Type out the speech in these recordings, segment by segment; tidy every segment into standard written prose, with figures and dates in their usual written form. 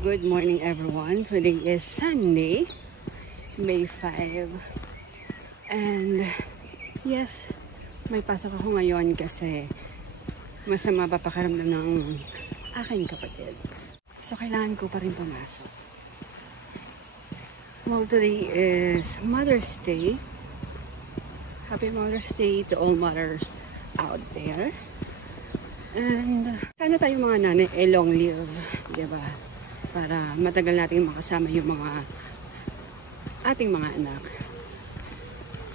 Good morning everyone. Today is Sunday, May 5. And yes, may pasok ako ngayon kasi masama pa pakiramdam ng aking kapatid. So kailangan ko pa rin pumasok. Well, today is Mother's Day. Happy Mother's Day to all mothers out there. And sana tayo mga nanay long live, diba? Para matagal natin makasama yung mga ating mga anak.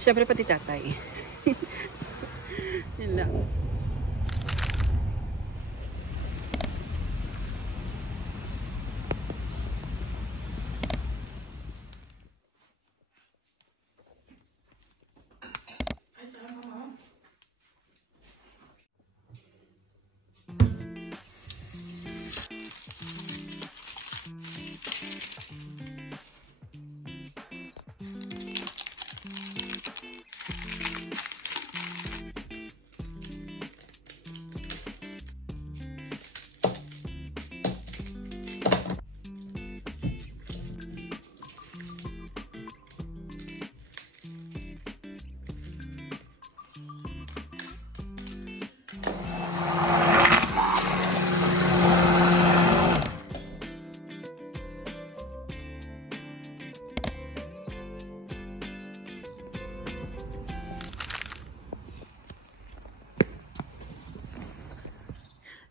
Siyempre pati tatay. Yun lang.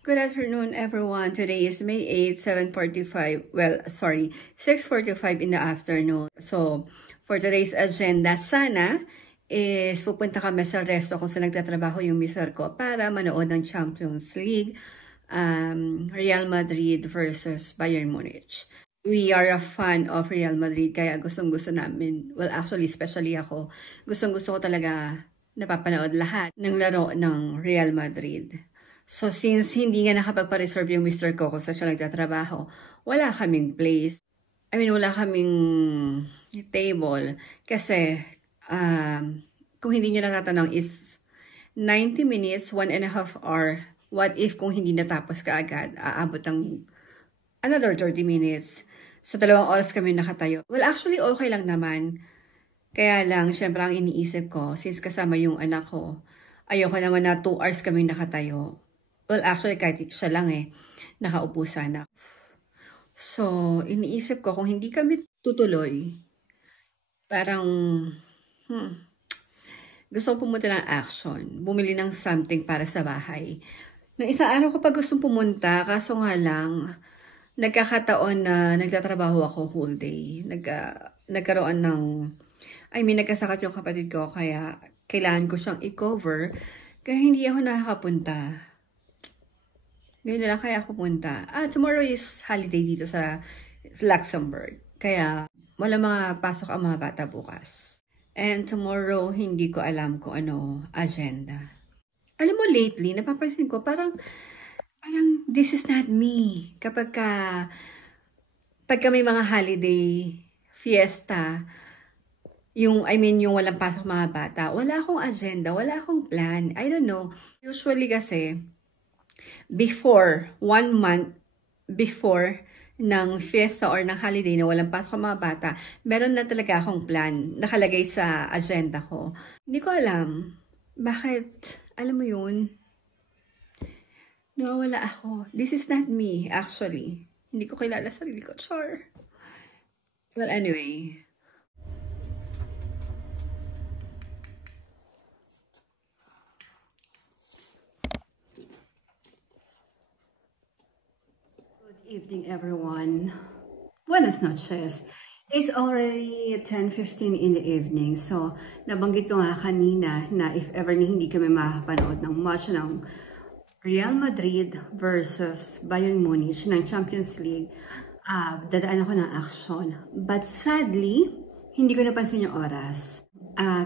Good afternoon, everyone. Today is May 8, 7:45. Well, sorry, 6:45 in the afternoon. So, for today's agenda, sana is pupunta kami sa resto kung saan nagtatrabaho yung mister ko para manood ng Champions League, Real Madrid versus Bayern Munich. We are a fan of Real Madrid, kaya gustong-gusto namin, well, actually, especially ako, gustong-gusto ko talaga napapanood lahat ng laro ng Real Madrid. So, since hindi nga nakapagpa-reserve yung mister ko kung saan siya nagtatrabaho, wala kaming place. Wala kaming table. Kasi, kung hindi nyo natatanong, is 90 minutes, 1.5 hour. What if kung hindi natapos ka agad, aabot ng another 30 minutes. So, 2 oras kami nakatayo. Well, actually, okay lang naman. Kaya lang, syempre ang iniisip ko, since kasama yung anak ko, ayoko naman na 2 hours kami nakatayo. Well, actually, kahit siya lang nakaupo sana. So, iniisip ko, kung hindi kami tutuloy, parang, gusto ko pumunta ng action. Bumili ng something para sa bahay. Nang isang araw ko pa gustong pumunta, kaso nga lang, nagkakataon na nagtatrabaho ako whole day. Nagkaroon ng, nagkasakit yung kapatid ko, kaya kailangan ko siyang i-cover, kaya hindi ako nakakapunta. Ngayon na lang kaya ako pumunta. Tomorrow is holiday dito sa Luxembourg. Kaya wala mga pasok ang mga bata bukas. And tomorrow, hindi ko alam kung ano agenda. Alam mo, lately, napapansin ko, parang this is not me. Pagka may mga holiday, fiesta, yung walang pasok mga bata, wala akong agenda, wala akong plan. I don't know. Usually kasi, before, 1 month before ng fiesta or ng holiday na walang pasok ang mga bata, meron na talaga akong plan nakalagay sa agenda ko. Hindi ko alam bakit, alam mo yun, nawawala ako. This is not me, actually. Hindi ko kilala sarili ko. Sure. Well, anyway. Good evening, everyone. Buenas noches. It's already 10:15 in the evening. So, nabanggit ko nga kanina na if ever hindi kami makapanood ng match ng Real Madrid versus Bayern Munich ng Champions League, dadaan ako ng action. But sadly, hindi ko napansin yung oras.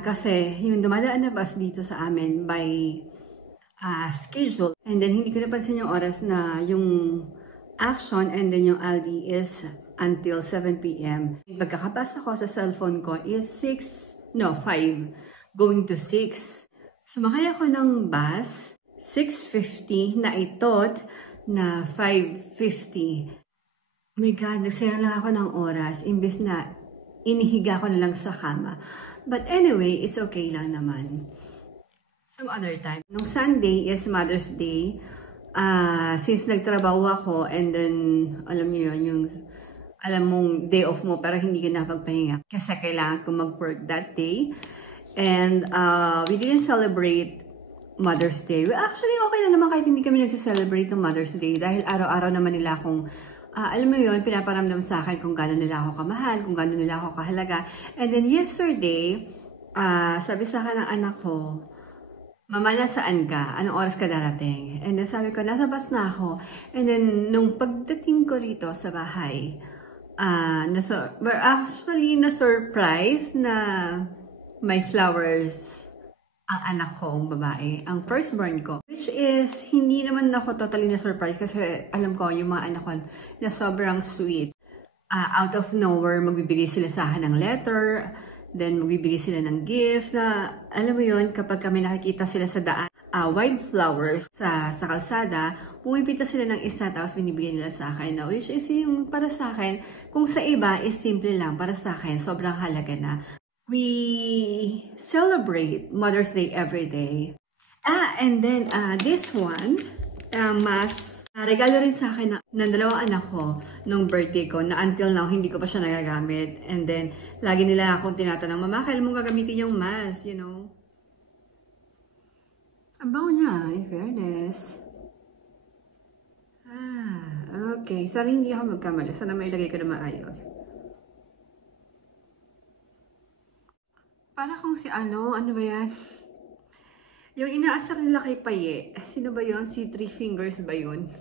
Kasi yung dumadaan na bus dito sa amin by schedule. And then, hindi ko napansin yung oras na yung action and then yung Aldi is until 7 p.m. Pagkakapasa ko sa cellphone ko is 5 going to 6. Sumakay ako ng bus 6:50 na I thought na 5:50. Oh my God, nagsayang lang ako ng oras, imbes na inihiga ko na lang sa kama. But anyway, it's okay lang naman. Some other time. Nung Sunday is Mother's Day. Since nagtrabaho ako, and then, alam niyo yun, yung, alam mong day off mo, pero hindi ka nakapagpahinga. Kasi kailangan ko mag-work that day. And we didn't celebrate Mother's Day. Well, actually, okay na naman kahit hindi kami nagsiselebrate ng Mother's Day. Dahil araw-araw naman nila akong alam mo yun, pinaparamdam sa akin kung gano'n nila ako kamahal, kung gano'n nila ako kahalaga. And then yesterday, sabi sa akin ng anak ko, Mama, nasaan ka? Anong oras ka darating? And then sabi ko, nasa bus na ako. And then, nung pagdating ko rito sa bahay, we're actually na-surprise na may flowers ang anak kong babae, ang firstborn ko. Which is, hindi naman ako totally na-surprise kasi alam ko yung mga anak ko na sobrang sweet. Out of nowhere, magbibigay sila sa akin ng letter, then magbibigay sila ng gift na, alam mo yun, kapag kami nakikita sila sa daan, white flowers sa kalsada, pumipita sila ng isa tapos binibigyan nila sa akin. Which is yung para sa akin, kung sa iba is simple lang, para sa akin, sobrang halaga na. We celebrate Mother's Day every day. And then this one, regalo rin sa akin ng dalawang anak ko nung birthday ko na until now hindi ko pa siya nagagamit. And then, lagi nila akong tinatanong, Mama, kailan mo gagamitin yung mask, you know? Ang bango niya, in fairness. Okay. Sana hindi ako magkamali. Sana mailagay ko na maayos. Para kung si ano ba yan? Yung inaasar nila kay Paye. Sino ba yun? Si Three Fingers ba yun?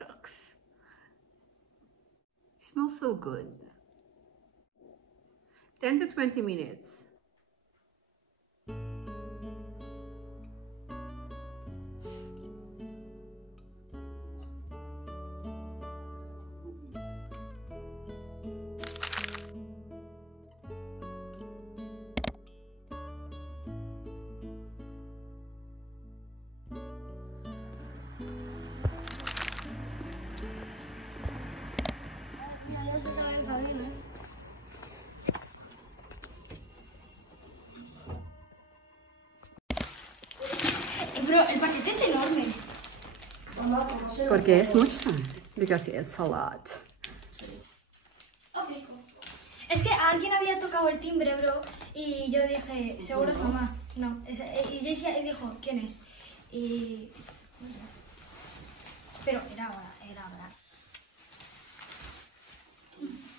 Shucks. Smells so good. 10 to 20 minutes. Pero el paquete es enorme. Porque es mucho. Because it's a lot. Okay, cool. Es que alguien había tocado el timbre, bro, y yo dije, seguro es mamá. No, y Jessie dijo, ¿quién es? Y... Pero era ahora.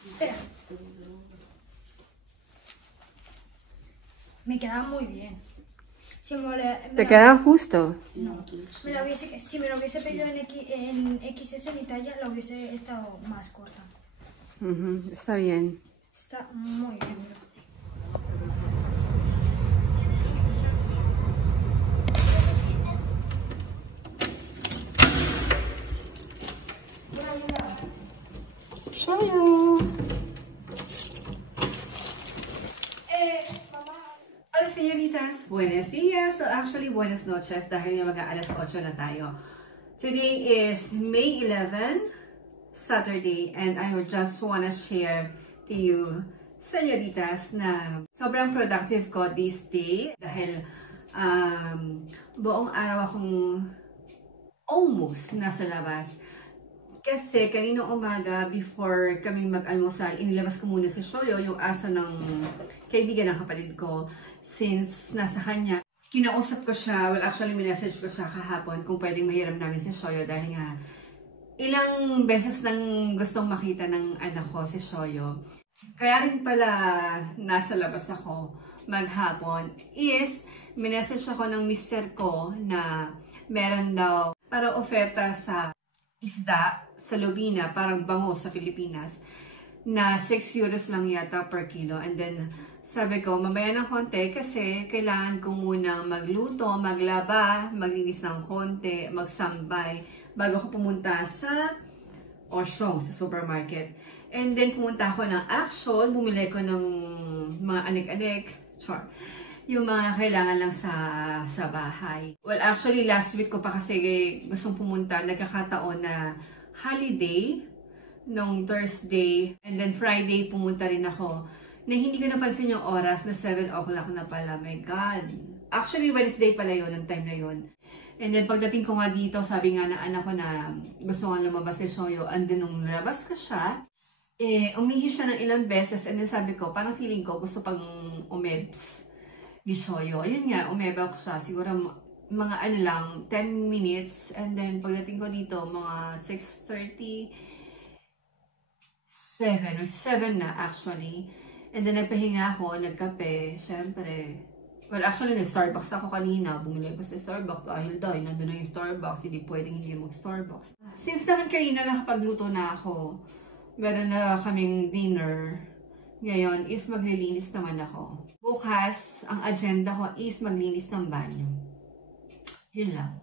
Espera. Me quedaba muy bien. ¿Te queda justo? No. Si me lo hubiese pedido en XS mi talla, lo hubiese estado más corta. Está bien. Está muy bien, bro. Hola señoritas, buenos días, or actually buenas noches dahil yung mag-aalas 8 na tayo. Today is May 11, Saturday, and I would just wanna share to you, señoritas, na sobrang productive ko this day dahil buong araw akong almost nasa labas. Kasi kanina umaga, before kami mag-almusal, inilabas ko muna si Shoyo, yung aso ng kaibigan ng kapatid ko. Since nasa kanya, kinausap ko siya, well actually minessage ko siya kahapon kung pwedeng mahiram namin si Shoyo dahil nga ilang beses nang gustong makita ng anak ko si Shoyo. Kaya rin pala nasa labas ako maghapon is minessage ako ng mister ko na meron daw para oferta sa isda sa Lobina, parang bango sa Pilipinas, na 6 euros lang yata per kilo. And then, sabi ko, mamaya ng konti kasi kailangan ko munang magluto, maglaba, maglinis ng konti, magsambay, bago ako pumunta sa Oshong, sa supermarket. And then, pumunta ako ng Action, bumili ko ng mga anik-anik, yung mga kailangan lang sa bahay. Well, actually, last week ko pa kasi gustong pumunta, nagkakataon na holiday. nung Thursday. And then Friday, pumunta rin ako. Na hindi ko napansin yung oras na 7 o'clock na pala. My God. Actually, Wednesday pala yun, ng time na yun. And then pagdating ko nga dito, sabi nga ng anak ko na gusto nga lumabas si Soyo. And then nung labas ko siya, umihi siya ng ilang beses. And then sabi ko, parang feeling ko, gusto pang umebs ni Soyo. Ayun nga, umebak siya. Siguro mga ano lang, 10 minutes. And then pagdating ko dito, mga 6:30, 7 na actually. And then nagpahinga ako, nagkape, syempre. Well, actually, nag-Starbucks ako kanina. Bumili ko sa Starbucks dahil nandun na yung Starbucks. Hindi pwedeng hindi mag-Starbucks. Since naman kanina nakapagluto na ako, meron na kaming dinner. Ngayon is maglilinis naman ako. Bukas, ang agenda ko is maglinis ng banyo. Yun lang.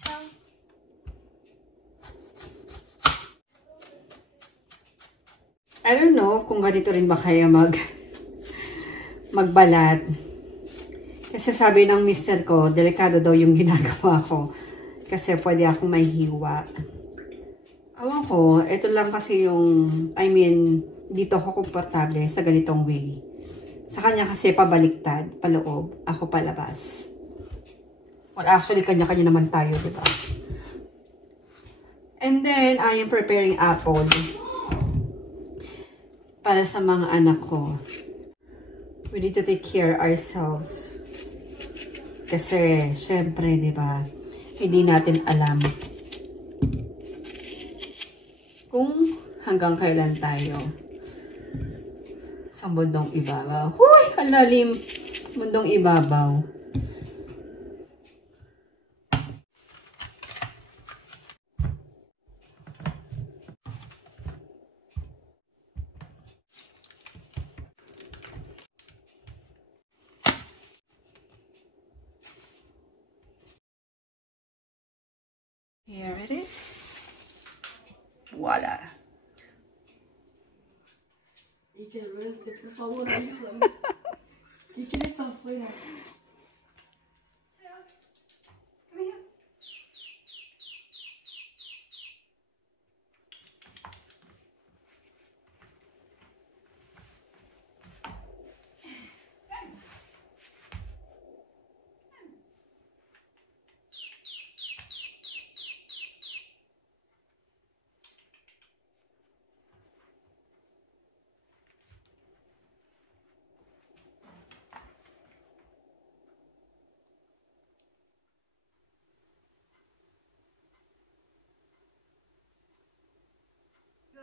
Ciao. I don't know kung ganito rin ba kaya magbalat. Kasi sabi ng mister ko, delikado daw yung ginagawa ko. Kasi pwede akong may hiwa. Awan ko, ito lang kasi yung, dito ako komportable sa ganitong way. Sa kanya kasi pabaliktad, paloob, ako palabas. Well, actually, kanya-kanya naman tayo, diba? And then, I am preparing apple para sa mga anak ko. We need to take care ourselves. Kasi, syempre, diba, hindi natin alam kung hanggang kailan tayo sa mundong ibabaw. Huy! Ang lalim! Mundong ibabaw. Here it is. Voila. Y que vente, por favor, ayúdame. ¿Y quién está afuera?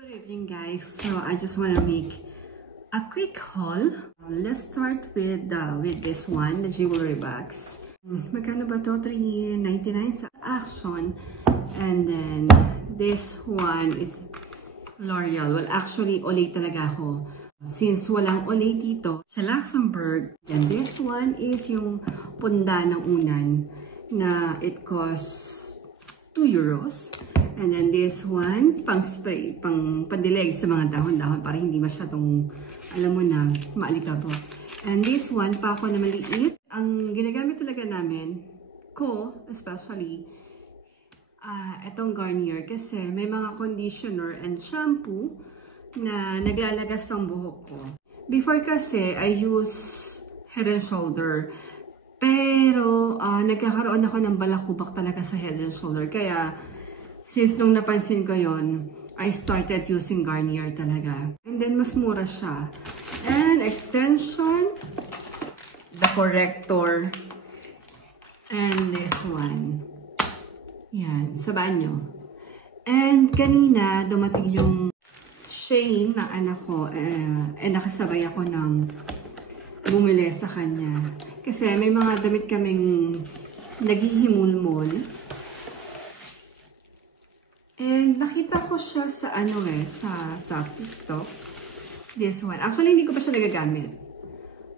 Good evening, guys. So I just want to make a quick haul. Let's start with this one, the jewelry bags. Magkano ba to? $3.99 sa Action. And then this one is L'Oreal. Well, actually, Olay talaga ako. Since walang Olay dito sa Luxembourg. And this one is yung punda ng unan na it costs €2. And then this one, pang spray, pang pandilig sa mga dahon-dahon para hindi masyadong, alam mo na, maalikabok. And this one, pa ako na maliit. Ang ginagamit talaga namin, especially, itong Garnier kasi may mga conditioner and shampoo na naglalagas ng buhok ko. Before kasi, I use Head and Shoulder. Pero, nagkakaroon ako ng balakubak talaga sa Head and Shoulder. Kaya, since nung napansin ko yon, I started using Garnier talaga. And then, mas mura siya. And extension, the corrector, and this one. Yan, sa banyo. And kanina, dumating yung Shane na anak ko, nakasabay ako ng bumili sa kanya. Kasi may mga damit kaming naghihimulmol. And nakita ko siya sa sa TikTok. This one. Actually, hindi ko pa siya nagagamit.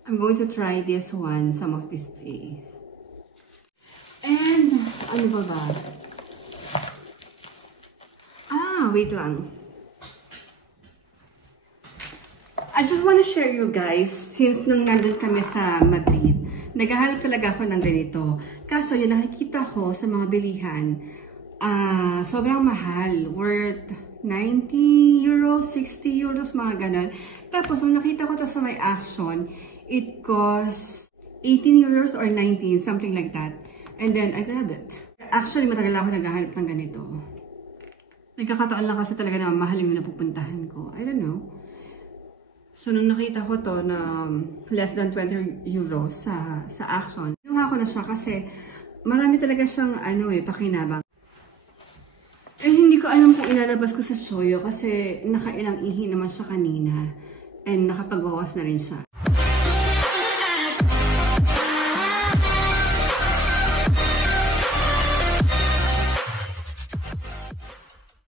I'm going to try this one some of these days. And, ano ba? Wait lang. I just want to share you guys, since nung nandun kami sa Madrid, naghahanap talaga ako ng ganito. Kaso, yung nakikita ko sa mga bilihan, sobrang mahal. Worth 90 euros, 60 euros, mga ganun. Tapos, nung nakita ko to sa may Action, it costs 18 euros or 19, something like that. And then, I grab it. Actually, matagal ako naghahanap ng ganito. Nagkakataon lang kasi talaga na mahal yung napupuntahan ko. I don't know. So, nung nakita ko to na less than 20 euros sa Action, kinuha ko na siya kasi marami talaga siyang pakinabang. Eh, hindi ko alam kung ilalabas ko sa Shoyo kasi nakailang ihi naman siya kanina. And nakapagbawas na rin siya.